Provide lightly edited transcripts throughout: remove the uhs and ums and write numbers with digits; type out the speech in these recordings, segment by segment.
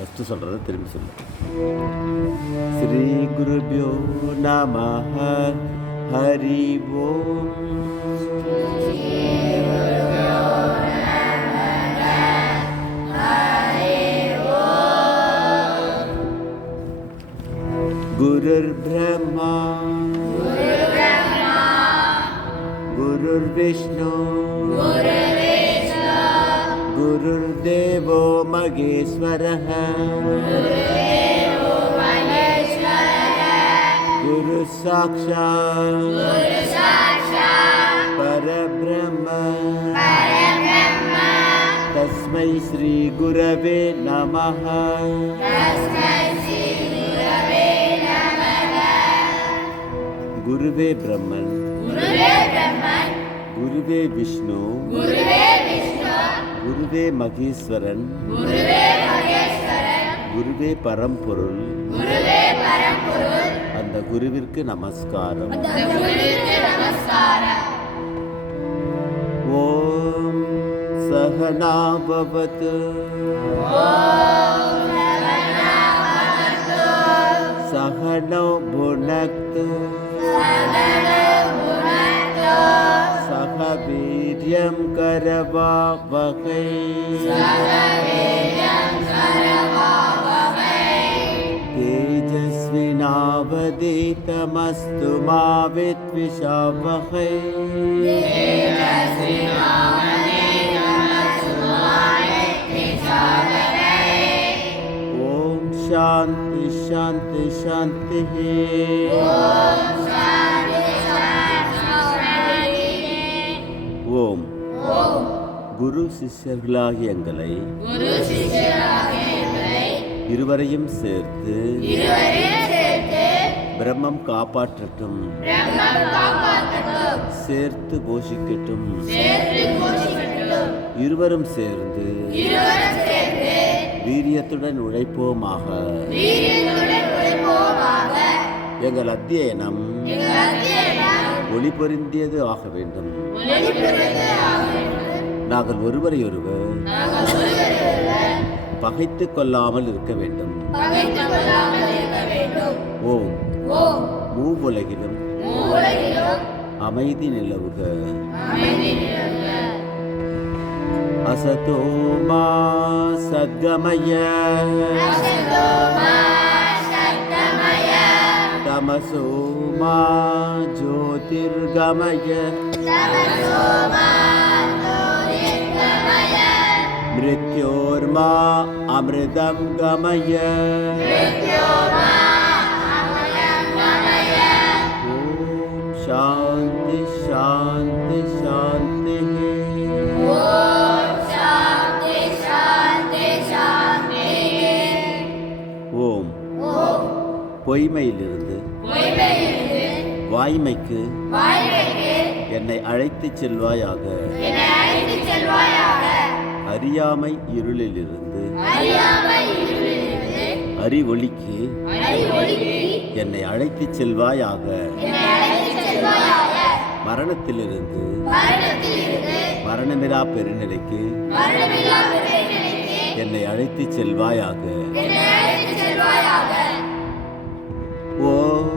First சொல்கிறத திரும்பி சொல்லு. ஸ்ரீ குருபியோ நமஹ ஹரி ஓம். குருர் பிரம்மா குருர் விஷ்ணு गुरुर्देवो महेश्वरः गुरुः साक्षात् परब्रह्म तस्मै श्री गुरवे नमः. गुरुवे ब्रह्मन् गुरुवे विष्णु குருவே மகேஸ்வரன் குருவே பரம்பொருள். அந்த குருவிற்கு நமஸ்காரம். ஓம் சகனா பவது சகனோ புனக்து சக வீர்யம் கரவாவகை தேஜஸ்வினாவதீதமஸ்து மா வித்விஷாவகை. ஓம் சாந்தி சாந்தி சாந்தி. ஓம் குரு சிஷ்யர்களாகிய எங்களை இருவரையும் சேர்த்து பிரம்மம் காப்பாற்றட்டும், சேர்த்து போஷிக்கட்டும். இருவரும் சேர்ந்து வீரியத்துடன் உழைப்போமாக. எங்கள் அத்தியனம் ஒளி பொருந்தியது ஆக வேண்டும். நாங்கள் ஒருவரை ஒருவர் பகைத்து கொள்ளாமல் இருக்க வேண்டும். ஓம் மூவுலகிலும் அமைதி நிலவுக. அசதோமா சத்கமய தமசோமா ஜோதிர்கமய மிருத்யோர்மா அமிர்தம் கமய. ஓம் சாந்தி சாந்தி சாந்தி. ஓம் பொய்மையிலிருந்து வாய்மைக்கு என்னை அழைத்துச் செல்வாயாக. அறியாமை இருளிலிருந்து அறிவொளிக்கு என்னை அழைத்துச் செல்வாயாக. மரணத்திலிருந்து மரணமிலா பெருநிலைக்கு என்னை அழைத்துச் செல்வாயாக. ஓம்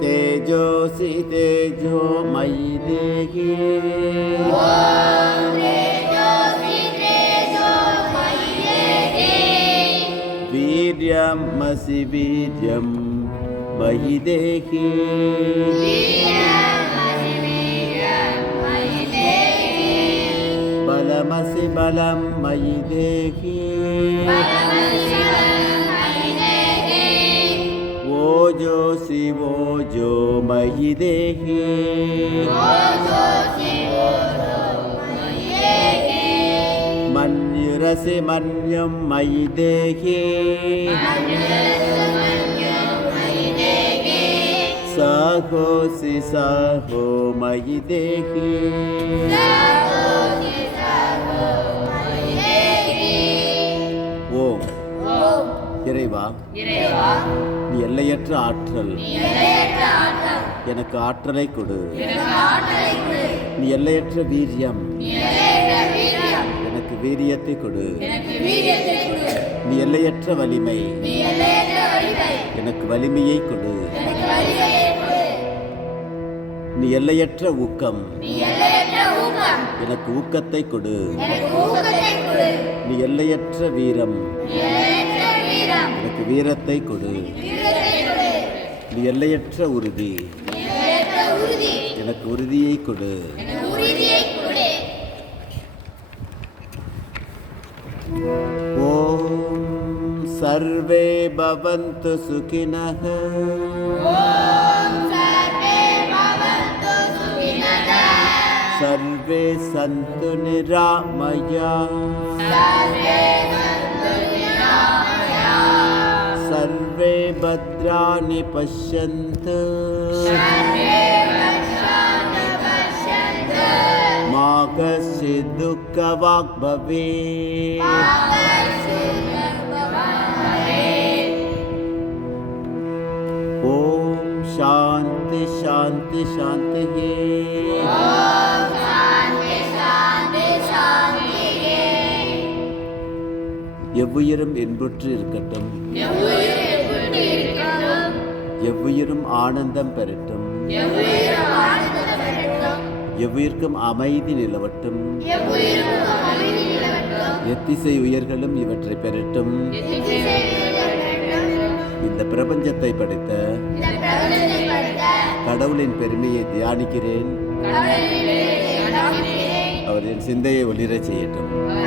தேஜோசி தேஜோ மயி தேகி வீர்யம் மசி வீர்யம் மயி தேகி. பலமசி பலம் மயி தேகி. ஓஜோசி ஓஜோ மயி தேகி. மன்யுரசி மன்யம் மயி தேகி. சகோசி சகோ மயி தேகி. ஓம் இறைவா, நீ எல்லையற்ற ஆற்றல், எனக்கு ஆற்றலை கொடு. நீ எல்லையற்ற வீரியம், எனக்கு வீரியத்தை கொடு. நீ எல்லையற்ற வலிமை எனக்கு வலிமையை கொடு. நீ எல்லையற்ற ஊக்கம் எனக்கு ஊக்கத்தை கொடு. நீ எல்லையற்ற வீரம் எனக்கு வீரத்தை கொடு. நீ எல்லையற்ற உறுதி எனக்கு உறுதியை கொடு. ஓம் சர்வே பவந்து சுகினஹ. सर्वे सन्तु निरामया. सर्वे भद्राणि पश्यन्तु. मा कश्चित् दुःखभाग् भवेत्. ॐ शान्ति शान्ति शान्तिः. எவ்வுயிரும் இன்புற்று இருக்கட்டும். எவ்வுயிரும் ஆனந்தம் பெறட்டும். எவ்வுயிர்க்கும் அமைதி நிலவட்டும். எத்திசை உயிர்களும் இவற்றை பெறட்டும். இந்த பிரபஞ்சத்தை படைத்த கடவுளின் பெருமையை தியானிக்கிறேன். அவர் என் சிந்தையை ஒளிரச் செய்யட்டும்.